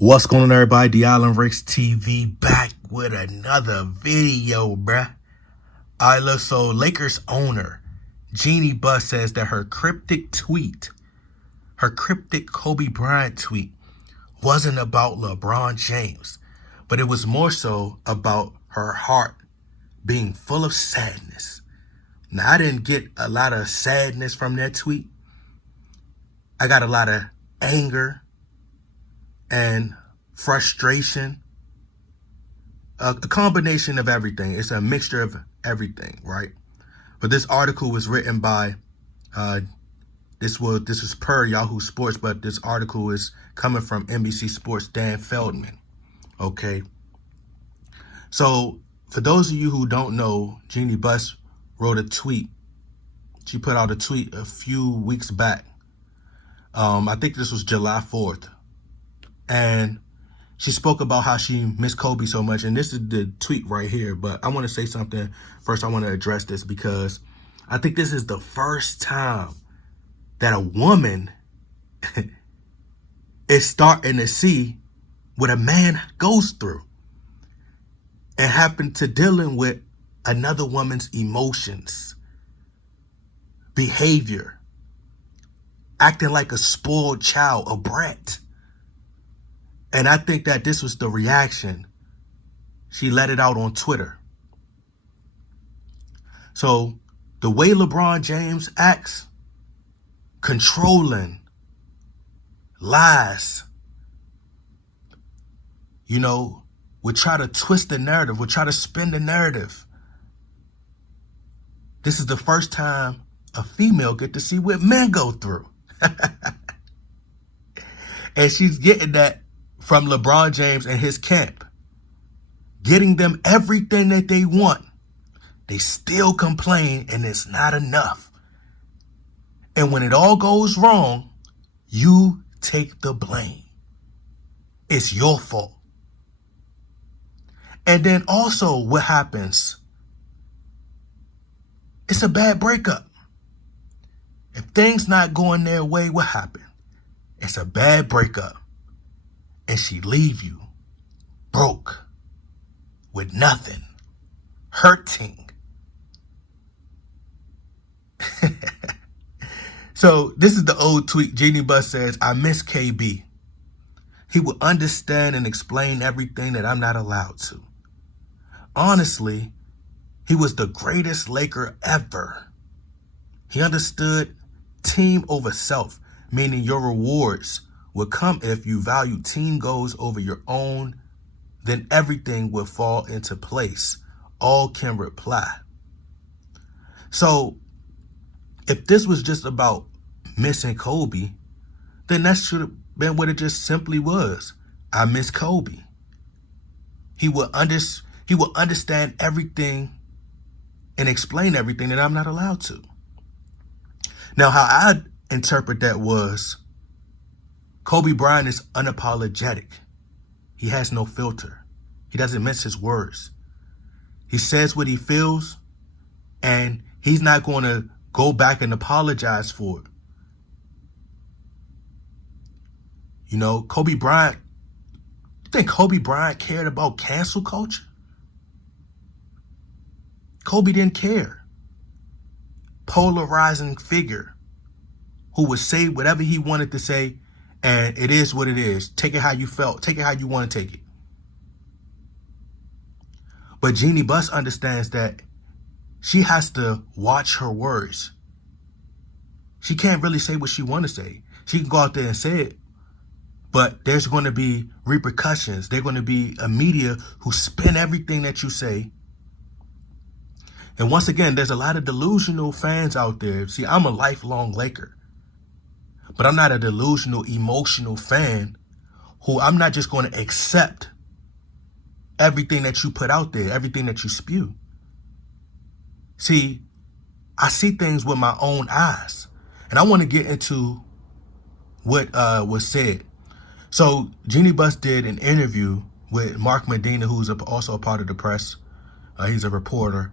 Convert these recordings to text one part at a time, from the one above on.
What's going on, everybody? The Island Ricks TV back with another video, bruh. Alright, look, so Lakers owner Jeanie Buss says that her cryptic Kobe Bryant tweet wasn't about LeBron James, but it was more so about her heart being full of sadness. Now, I didn't get a lot of sadness from that tweet. I got a lot of anger and frustration, a combination of everything. It's a mixture of everything, right? But this article was written by, this was per Yahoo Sports, but this article is coming from NBC Sports' Dan Feldman, okay? So for those of you who don't know, Jeanie Buss wrote a tweet. She put out a tweet a few weeks back. I think this was July 4th. And she spoke about how she missed Kobe so much. And this is the tweet right here. But I want to say something. First, I want to address this because I think this is the first time that a woman is starting to see what a man goes through and happen to dealing with another woman's emotions, behavior, acting like a spoiled child, a brat. And I think that this was the reaction. She let it out on Twitter. So the way LeBron James acts, controlling, lies, would try to twist the narrative, would try to spin the narrative. This is the first time a female get to see what men go through. And she's getting that from LeBron James and his camp, getting them everything that they want. They still complain and it's not enough. And when it all goes wrong, you take the blame. It's your fault. And then also what happens? It's a bad breakup. If things not going their way, what happened? It's a bad breakup. And she leave you broke, with nothing, hurting. So this is the old tweet. Jeanie Buss says, I miss KB. He would understand and explain everything that I'm not allowed to. Honestly, he was the greatest Laker ever. He understood team over self, meaning your rewards will come if you value team goals over your own, then everything will fall into place. All can reply. So if this was just about missing Kobe, then that should have been what it just simply was. I miss Kobe. He will understand everything and explain everything that I'm not allowed to. Now, how I interpret that was, Kobe Bryant is unapologetic. He has no filter. He doesn't mince his words. He says what he feels, and he's not going to go back and apologize for it. Kobe Bryant, you think Kobe Bryant cared about cancel culture? Kobe didn't care. Polarizing figure who would say whatever he wanted to say, and it is what it is. Take it how you felt. Take it how you want to take it. But Jeanie Buss understands that she has to watch her words. She can't really say what she want to say. She can go out there and say it, but there's going to be repercussions. There's going to be a media who spin everything that you say. And once again, there's a lot of delusional fans out there. See, I'm a lifelong Laker. But I'm not a delusional, emotional fan who I'm not just going to accept everything that you put out there, everything that you spew. See, I see things with my own eyes. And I want to get into what was said. So Jeanie Buss did an interview with Mark Medina, who's also a part of the press. He's a reporter.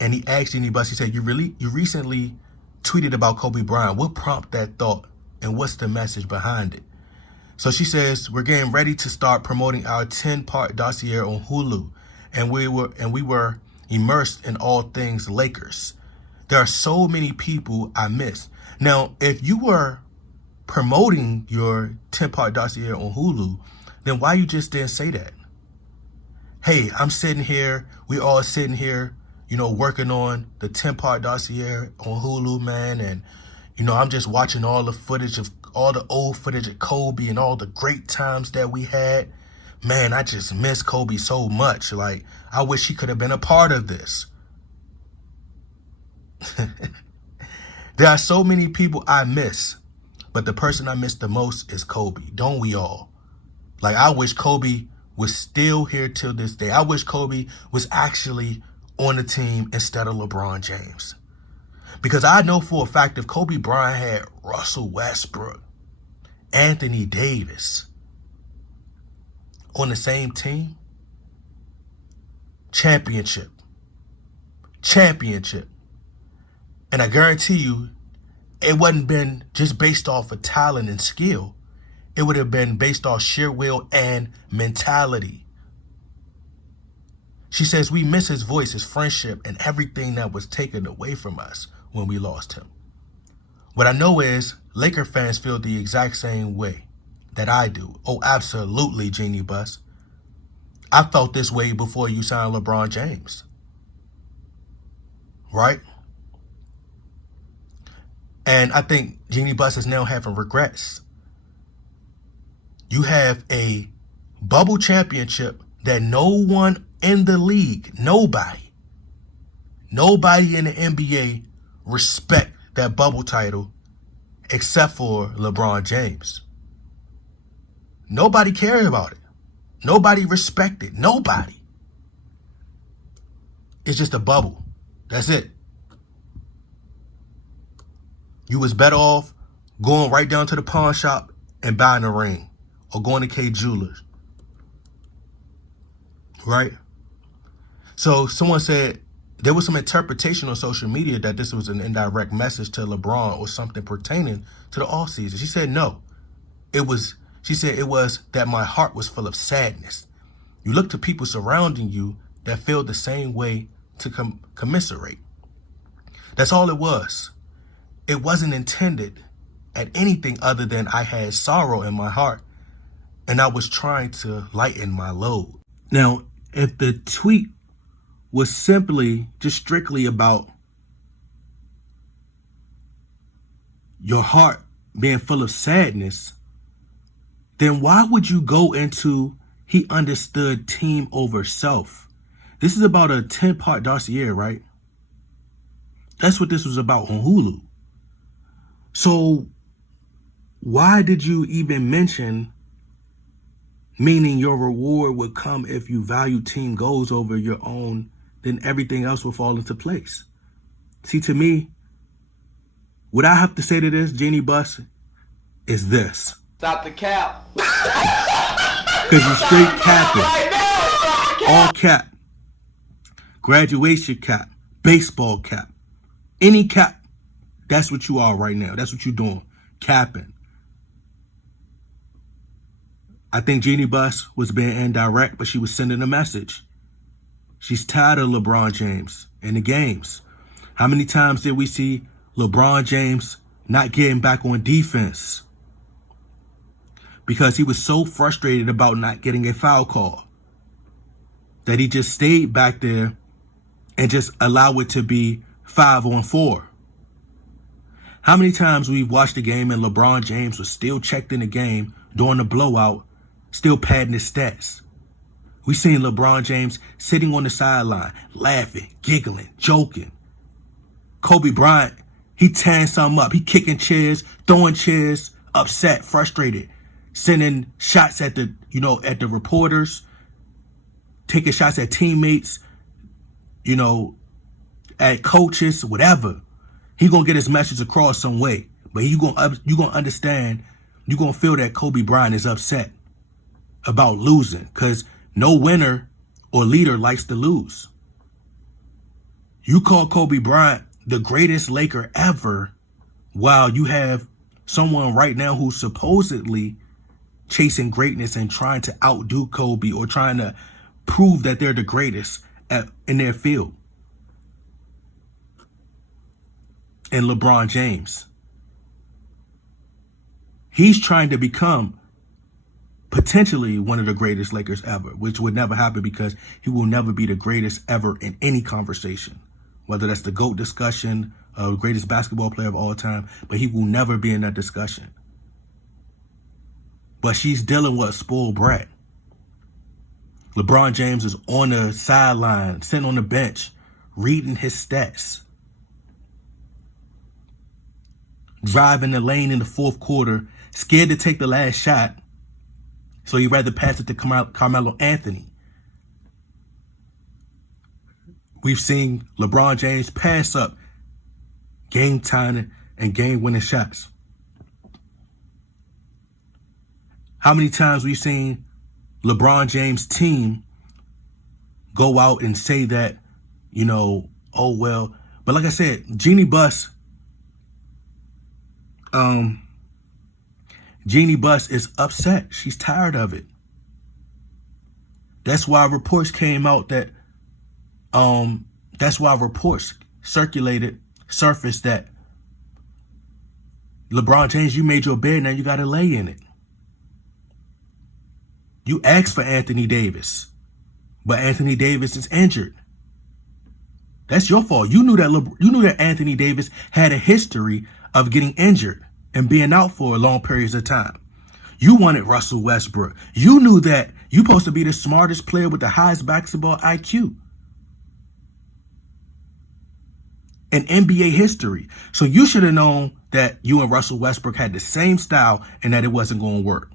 And he asked Jeanie Buss, he said, you recently tweeted about Kobe Bryant. What prompted that thought? And what's the message behind it? So she says, we're getting ready to start promoting our 10-part dossier on Hulu, and we were immersed in all things Lakers. There are so many people I miss. Now, if you were promoting your 10-part dossier on Hulu, then why you just didn't say that? Hey, I'm sitting here, we all sitting here, working on the 10-part dossier on Hulu, man, and I'm just watching all the old footage of Kobe and all the great times that we had. Man, I just miss Kobe so much. Like, I wish he could have been a part of this. There are so many people I miss, but the person I miss the most is Kobe. Don't we all? Like, I wish Kobe was still here till this day. I wish Kobe was actually on the team instead of LeBron James. Because I know for a fact if Kobe Bryant had Russell Westbrook, Anthony Davis on the same team, championship. And I guarantee you, it wouldn't been just based off of talent and skill. It would have been based off sheer will and mentality. She says, we miss his voice, his friendship, and everything that was taken away from us when we lost him. What I know is Laker fans feel the exact same way that I do. Oh, absolutely, Jeanie Buss. I felt this way before you signed LeBron James. Right? And I think Jeanie Buss is now having regrets. You have a bubble championship that no one in the league, nobody in the NBA respect that bubble title except for LeBron James. Nobody cared about it. Nobody respected. Nobody. It's just a bubble. That's it. You was better off going right down to the pawn shop and buying a ring, or going to K Jewelers. Right? So someone said there was some interpretation on social media that this was an indirect message to LeBron or something pertaining to the offseason. She said no. She said it was that my heart was full of sadness. You look to people surrounding you that feel the same way to commiserate. That's all it was. It wasn't intended at anything other than I had sorrow in my heart and I was trying to lighten my load. Now, if the tweet was simply just strictly about your heart being full of sadness, then why would you go into he understood team over self? This is about a 10-part dossier, right? That's what this was about on Hulu. So why did you even mention, meaning your reward would come if you value team goals over your own, then everything else will fall into place? See, to me, what I have to say to this, Jeanie Buss, is this. Stop the cap. Because you straight capping. All cap. Graduation cap. Baseball cap. Any cap. That's what you are right now. That's what you're doing. Capping. I think Jeanie Buss was being indirect, but she was sending a message. She's tired of LeBron James in the games. How many times did we see LeBron James not getting back on defense? Because he was so frustrated about not getting a foul call that he just stayed back there and just allowed it to be 5-on-4. How many times we've watched the game and LeBron James was still checked in the game during the blowout, still padding his stats? We seen LeBron James sitting on the sideline, laughing, giggling, joking. Kobe Bryant, he tearing something up. He kicking chairs, throwing chairs, upset, frustrated, sending shots at the reporters, taking shots at teammates, at coaches, whatever. He gonna get his message across some way, but you gonna understand. You gonna feel that Kobe Bryant is upset about losing, because no winner or leader likes to lose. You call Kobe Bryant the greatest Laker ever, while you have someone right now who's supposedly chasing greatness and trying to outdo Kobe or trying to prove that they're the greatest in their field. And LeBron James, he's trying to become potentially one of the greatest Lakers ever, which would never happen because he will never be the greatest ever in any conversation, whether that's the GOAT discussion of greatest basketball player of all time, but he will never be in that discussion. But she's dealing with a spoiled brat. LeBron James is on the sideline, sitting on the bench, reading his stats. Driving the lane in the fourth quarter, scared to take the last shot, so he'd rather pass it to Carmelo Anthony. We've seen LeBron James pass up game-tying and game-winning shots. How many times we've seen LeBron James' team go out and say that, oh, well. But like I said, Jeanie Buss, Jeanie Buss is upset. She's tired of it. That's why reports came out that, that's why reports surfaced that LeBron James, you made your bed, now you got to lay in it. You asked for Anthony Davis, but Anthony Davis is injured. That's your fault. You knew that Anthony Davis had a history of getting injured and being out for long periods of time. You wanted Russell Westbrook. You knew that you're supposed to be the smartest player with the highest basketball IQ in NBA history. So you should have known that you and Russell Westbrook had the same style and that it wasn't going to work.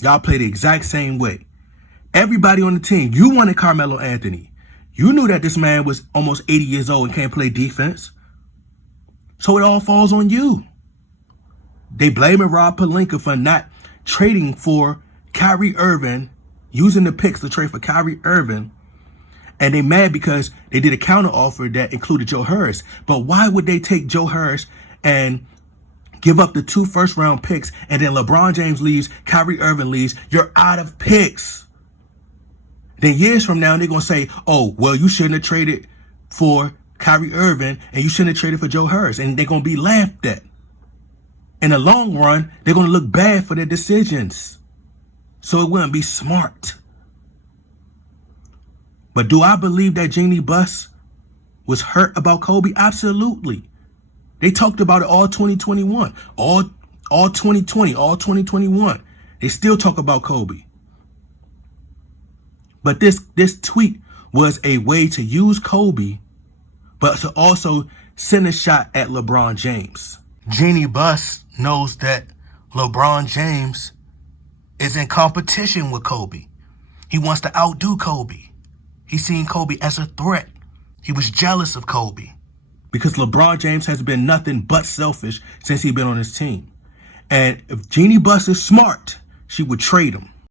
Y'all play the exact same way. Everybody on the team, you wanted Carmelo Anthony. You knew that this man was almost 80 years old and can't play defense. So it all falls on you. They blaming Rob Pelinka for not trading for Kyrie Irving, using the picks to trade for Kyrie Irving. And they mad because they did a counter offer that included Joe Harris. But why would they take Joe Harris and give up the 2 first-round picks, and then LeBron James leaves, Kyrie Irving leaves? You're out of picks. Then years from now, they're going to say, oh, well, you shouldn't have traded for Kyrie Irving, and you shouldn't have traded for Joe Harris. And they're going to be laughed at. In the long run, they're going to look bad for their decisions. So it wouldn't be smart. But do I believe that Jeanie Buss was hurt about Kobe? Absolutely. They talked about it all 2021, all 2020, all 2021. They still talk about Kobe. But this tweet was a way to use Kobe, but to also send a shot at LeBron James. Jeanie Buss knows that LeBron James is in competition with Kobe. He wants to outdo Kobe. He's seen Kobe as a threat. He was jealous of Kobe. Because LeBron James has been nothing but selfish since he's been on his team. And if Jeanie Buss is smart, she would trade him.